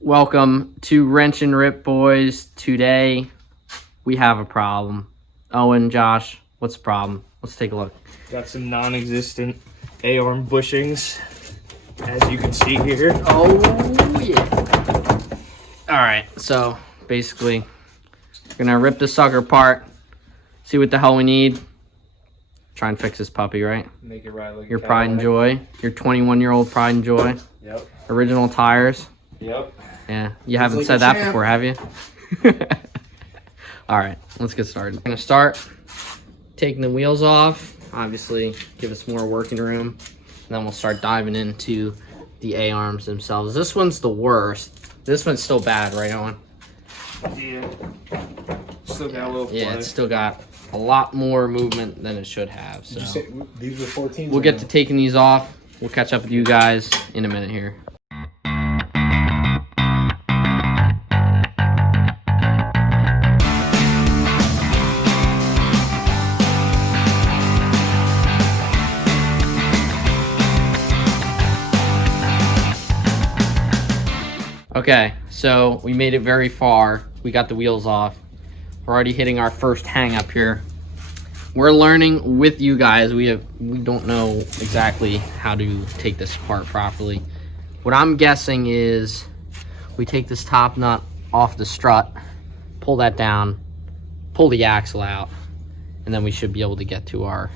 Welcome to WrenchandRip, boys. Today, we have a problem. Owen, Josh, what's the problem? Let's take a look. Got some non-existent A-arm bushings, as you can see here. Oh, yeah. All right, so basically, we're going to rip the sucker apart, see what the hell we need. Try and fix this puppy, right? Make it ride like your pride and joy. Your 21-year-old pride and joy. Yep. Original tires. Yep. Yeah, you haven't said that before, have you? All right, let's get started. I'm gonna start taking the wheels off. Obviously, give us more working room. And then we'll start diving into the A-arms themselves. This one's the worst. This one's still bad, right, Owen? Yeah. Still got a little play. Yeah, it's still got a lot more movement than it should have. So Did you say these are 14s? we'll get to taking these off. We'll catch up with you guys in a minute here. Okay, so we made it very far. We got the wheels off. We're already hitting our first hang up here. We're learning with you guys. We don't know exactly how to take this apart properly. What I'm guessing is we take this top nut off the strut, pull that down, pull the axle out, and then we should be able to get to our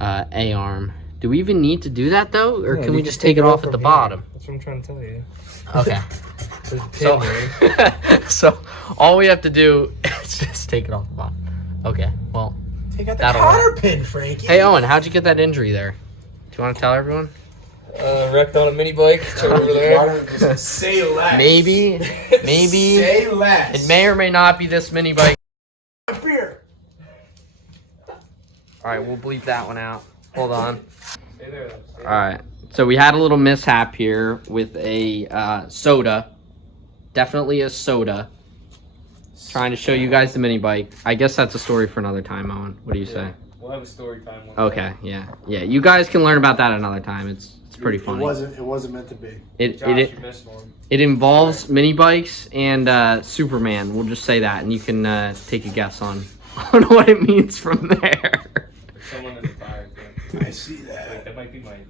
A-arm. Do we even need to do that though, or can we just take it off at the bottom? That's what I'm trying to tell you. Okay. So all we have to do is just take it off the bottom. Okay, well, Take out the that'll cotter work. pin, Frankie. Hey Owen, how'd you get that injury there? Do you want to tell everyone? Wrecked on a mini bike. It's over Why there. don't you just say less? Maybe. Say less. It may or may not be this mini bike. Beer. All right, we'll bleep that one out. Hold on. Stay there, though. All right, so we had a little mishap here with a soda. Definitely a soda. Trying to show you guys the mini bike. I guess that's a story for another time, Owen. What do you say? We'll have a story time one Okay, yeah. You guys can learn about that another time. It's pretty funny. It wasn't meant to be. Josh, you missed one. It involves mini bikes and Superman. We'll just say that, and you can take a guess on what it means from there. Someone in the fire. I see Wait, that. that might be mine.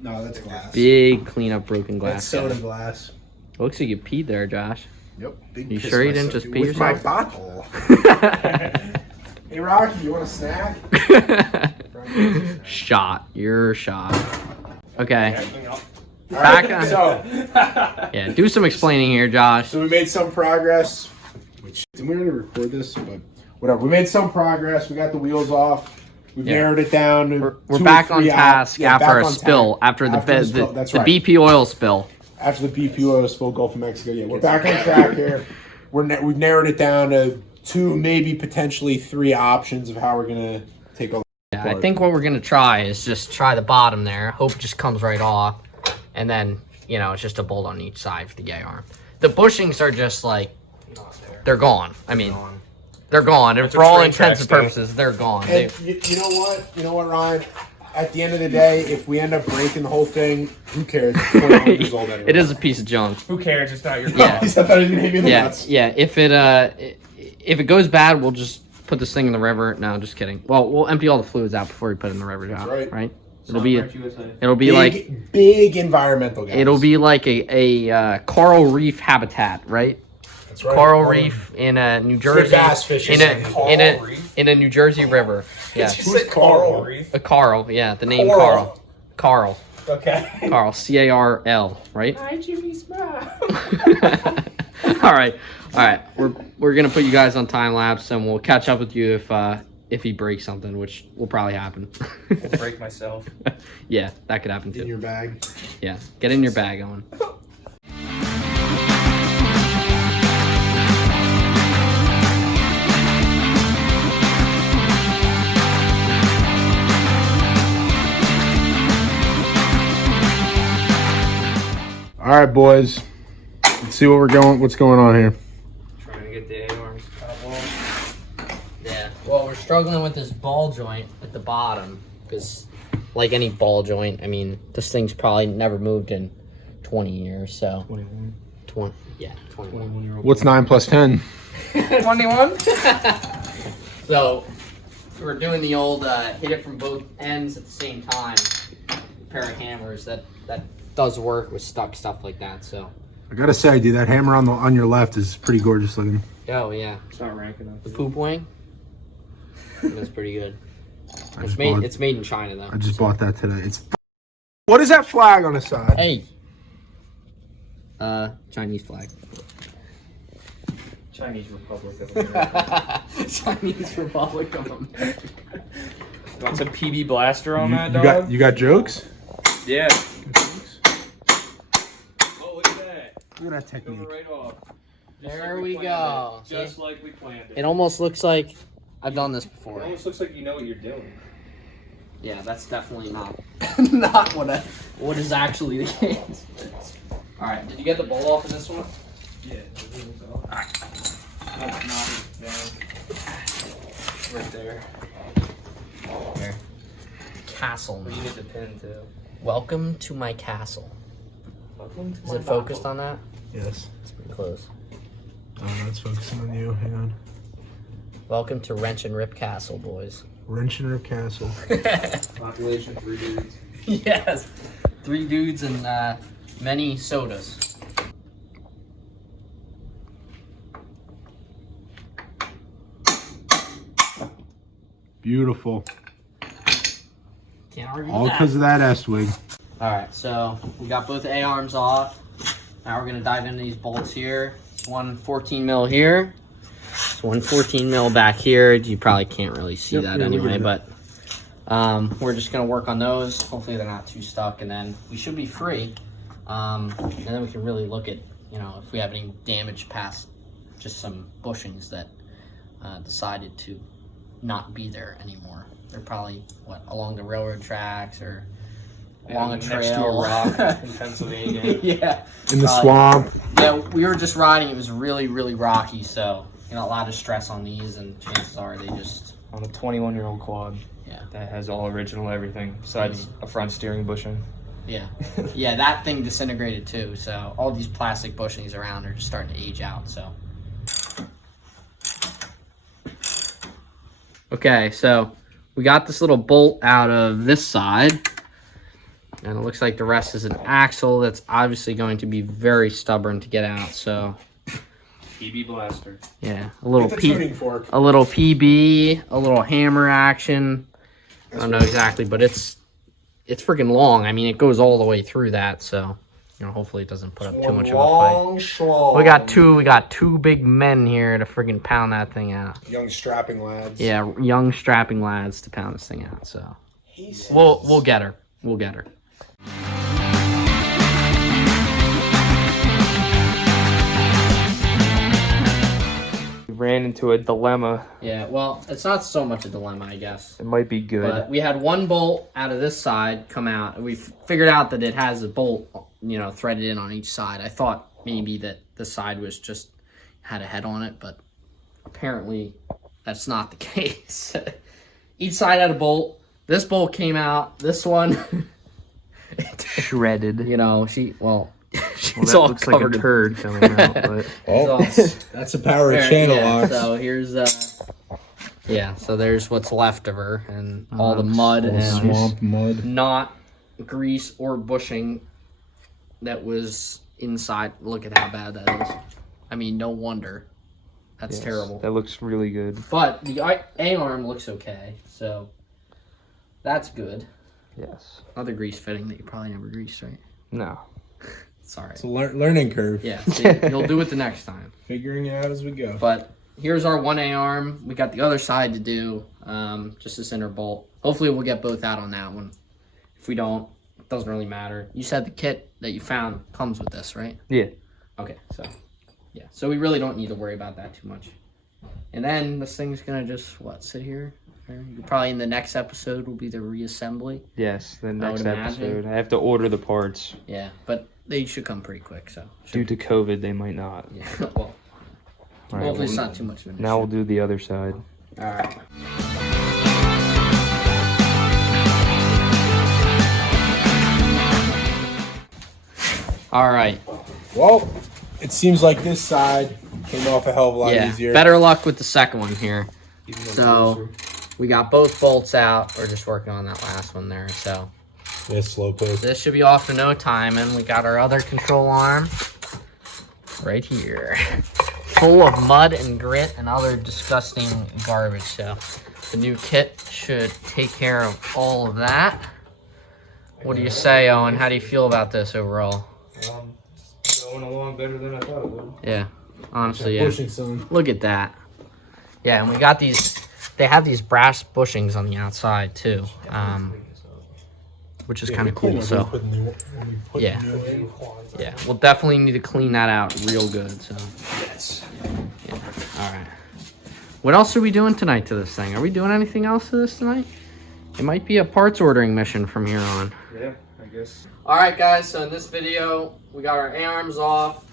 No, that's glass. Big clean up broken That's glass. soda guy. glass. Looks like you peed there, Josh. Yep. Big You piss sure you myself, didn't just dude, pee with my yourself? butthole. Hey, Rocky, you want a snack? Shot. You're shot. Okay. Everything up. Back on. So Yeah, do some explaining here, Josh. we made some progress. Which didn't we already record this? But whatever. We made some progress. We got the wheels off. We've Yeah. narrowed it down. To We're 2 or back on 3 task Yeah, after back a on spill, task. after the spill. That's the right. BP oil spill. After the BP oil spill, Gulf of Mexico. Yeah, we're back on track here. We've narrowed it down to 2, maybe potentially 3 options of how we're gonna take all. Yeah, I think what we're gonna try is just try the bottom there. Hope it just comes right off, and then it's just a bolt on each side for the A-arm. The bushings are just like Not there. they're gone. I mean, Gone. they're gone. And That's for what all train intents and tracks do. purposes, they're gone. And you know what? You know what, Ryan? At the end of the day, if we end up breaking the whole thing, who cares? It's 21 years old anyway. It is a piece of junk. Who cares? It's not your Yeah. I thought he was gonna hit me in the Yeah, nuts. yeah. If it goes bad, we'll just put this thing in the river. No, just kidding. Well, we'll empty all the fluids out before we put it in the river, Josh. right. It'll be Big, like big environmental guys. it'll be like a coral reef habitat, right? That's right. Coral reef in a New Jersey bass fishing. in a New Jersey river. Yeah, Who's Carl? a Carl. Yeah, the name Coral. Carl. Okay. Carl. C-A-R-L. Right. Hi, Jimmy Smile. All right. We're gonna put you guys on time lapse, and we'll catch up with you if he breaks something, which will probably happen. I'll break myself. Yeah, that could happen In too. your bag. Yeah, get in your bag, Owen. All right, boys. Let's see what's going on here. Trying to get the A-arms top off. Yeah. Well, we're struggling with this ball joint at the bottom because, like any ball joint, I mean, this thing's probably never moved in 20 years. So 21. Yeah, 21. 21-year-old. What's 9 plus 10? 21? So we're doing the old hit it from both ends at the same time. Pair of hammers that does work with stuck stuff like that. So I gotta say, dude, that hammer on your left is pretty gorgeous looking. oh yeah, It's not ranking up. the poop wing. That's pretty good. I just It's made in China though. I just bought that today. It's what is that flag on the side? Hey. Chinese flag. Chinese Republic of America. Chinese Republic of America. What's a PB blaster on that, You dog? got jokes? Yeah. Oh, look at that. Look at that Coming technique. right off. Just There like we planned go. it. Just like we planned it. It almost looks like I've done this It before. almost looks like you know what you're doing. Yeah, that's definitely not not what is actually the case. All right, did you get the bolt off of this one? Yeah. Alright. Right there. Here. Castle. You need the pin too. Welcome to my castle. Welcome to Is it focused on that? Yes. It's pretty close. Oh, that's focusing on you. Hang on. Welcome to WrenchandRip Castle, boys. WrenchandRip Castle. Population 3 dudes. Yes. 3 dudes and many sodas. Beautiful. Can't argue All with because that. of that S-wing. All right, so we got both A-arms off. Now we're gonna dive into these bolts here. It's one 14 mil here. It's one 14 mil back here. You probably can't really see Yep, that yeah, anyway, look but we're just gonna work on those. Hopefully they're not too stuck, and then we should be free. And then we can really look at, you know, if we have any damage past just some bushings that decided to not be there anymore. They're probably along the railroad tracks or along a trail. Next to a rock in Pennsylvania. Yeah. In the swamp. Yeah, we were just riding. It was really, really rocky, so you know, a lot of stress on these, and chances are they just On a 21-year-old quad. Yeah. That has all original everything besides a front steering bushing. yeah, yeah. That thing disintegrated too. So all these plastic bushings around are just starting to age out. So. Okay, so we got this little bolt out of this side, and it looks like the rest is an axle that's obviously going to be very stubborn to get out. So PB blaster. yeah, a little Get the tuning fork. a little PB, a little hammer action. I don't know exactly, but it's freaking long. I mean, it goes all the way through that, so you know, hopefully it doesn't put up too much of a fight. Schlong. We got two big men here to freaking pound that thing out. Young strapping lads. Yeah, young strapping lads to pound this thing out. So we'll get her. We'll get her. We ran into a dilemma. Yeah, well, it's not so much a dilemma, I guess. It might be good. But we had one bolt out of this side come out, and we figured out that it has a bolt, you know, threaded in on each side. I thought maybe that the side was just had a head on it, but apparently that's not the case. Each side had a bolt. This bolt came out. This one, Shredded. you know, she's Well, that that looks like a turd coming out, but Oh, that's the power of channel locks. So here's yeah, so there's what's left of her and all the mud and Swamp mud. not grease or bushing that was inside. Look at how bad that is. I mean, no wonder. That's yes, terrible. That looks really good. But the A-arm looks okay, so that's good. Yes. Another grease fitting that you probably never greased, right? No. It's all right. It's a learning curve. Yeah, so you'll do it the next time. Figuring it out as we go. But here's our 1A arm. We got the other side to do, just this inner bolt. Hopefully we'll get both out on that one. If we don't, it doesn't really matter. You said the kit that you found comes with this, right? Yeah. Okay, so yeah. So we really don't need to worry about that too much. And then this thing's gonna just, sit here? Probably in the next episode will be the reassembly. Yes, the would next imagine. episode. I have to order the parts. Yeah, but they should come pretty quick, so. Due to COVID, they might not. Yeah, well, All right, hopefully it's well, not too much of an issue. now we'll do the other side. All right. All right. Well, it seems like this side came off a hell of a lot Yeah, easier. better luck with the second one here. Even So closer. we got both bolts out. We're just working on that last one there. So Yeah, slow poke. this should be off in no time. And we got our other control arm right here. Full of mud and grit and other disgusting garbage. So the new kit should take care of all of that. What do you say, Owen? How do you feel about this overall? It's going along better than I thought it would. Yeah, honestly, yeah. Pushing son. Look at that. Yeah, and we got these, they have these brass bushings on the outside too, which is kind of cool. So yeah, yeah, we'll definitely need to clean that out real good. So Yes. yeah. All right. What else are we doing tonight to this thing? Are we doing anything else to this tonight? It might be a parts ordering mission from here on. Yeah, I guess. All right, guys. So in this video, we got our A-arms off.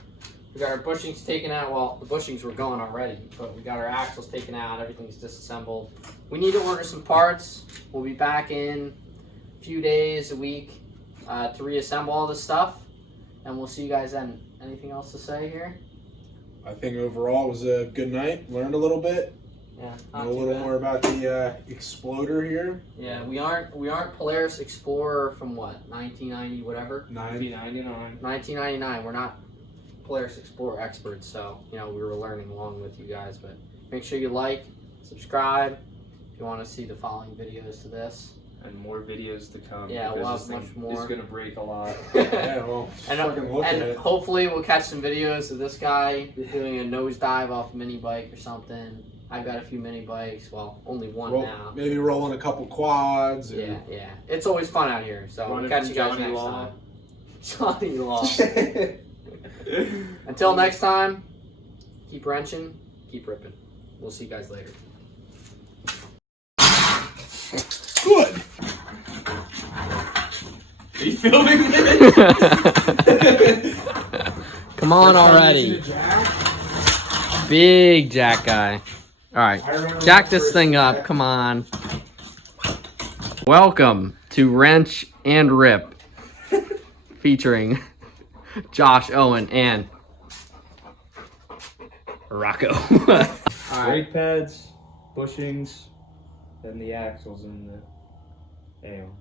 We got our bushings taken out. Well, the bushings were going already, but we got our axles taken out. Everything's disassembled. We need to order some parts. We'll be back in a few days, a week, to reassemble all this stuff. And we'll see you guys then. Anything else to say here? I think overall it was a good night. Learned a little bit. Yeah, Know not a too little bad. more about the exploder here. Yeah, we aren't Polaris Explorer from what, 1990 whatever. 1999. 1999. We're not Polaris Explorer experts, so you know we were learning along with you guys. But make sure you like, subscribe if you want to see the following videos to this. And more videos to come. Yeah, because we'll this have thing much more. is gonna break a lot. Yeah, well, And, fucking look at and it. hopefully we'll catch some videos of this guy doing a nosedive off a mini bike or something. I've got a few mini bikes. Well, only one now. Maybe rolling a couple quads. Or... Yeah, yeah. It's always fun out here. So we'll Running catch from you guys Johnny next Law. time. Johnny Law. Until next time, keep wrenching, keep ripping. We'll see you guys later. Good. Are you filming it? Come on already. Big jack guy. All right, jack this thing up. Come on. Welcome to Wrench and Rip, featuring Josh, Owen, and Rocco. All right. Brake pads, bushings, and the axles in the AM.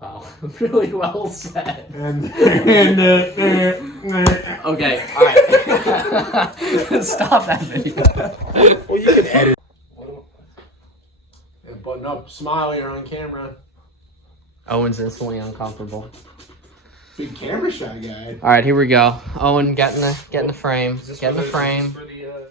Wow, really well said. And Okay, all right. Stop that video. well, you can edit. Yeah, button up, smile here on camera. Owen's instantly uncomfortable. Big camera shy guy. All right, here we go. Owen, get in the frame. Is this Get in the for frame. is this for the,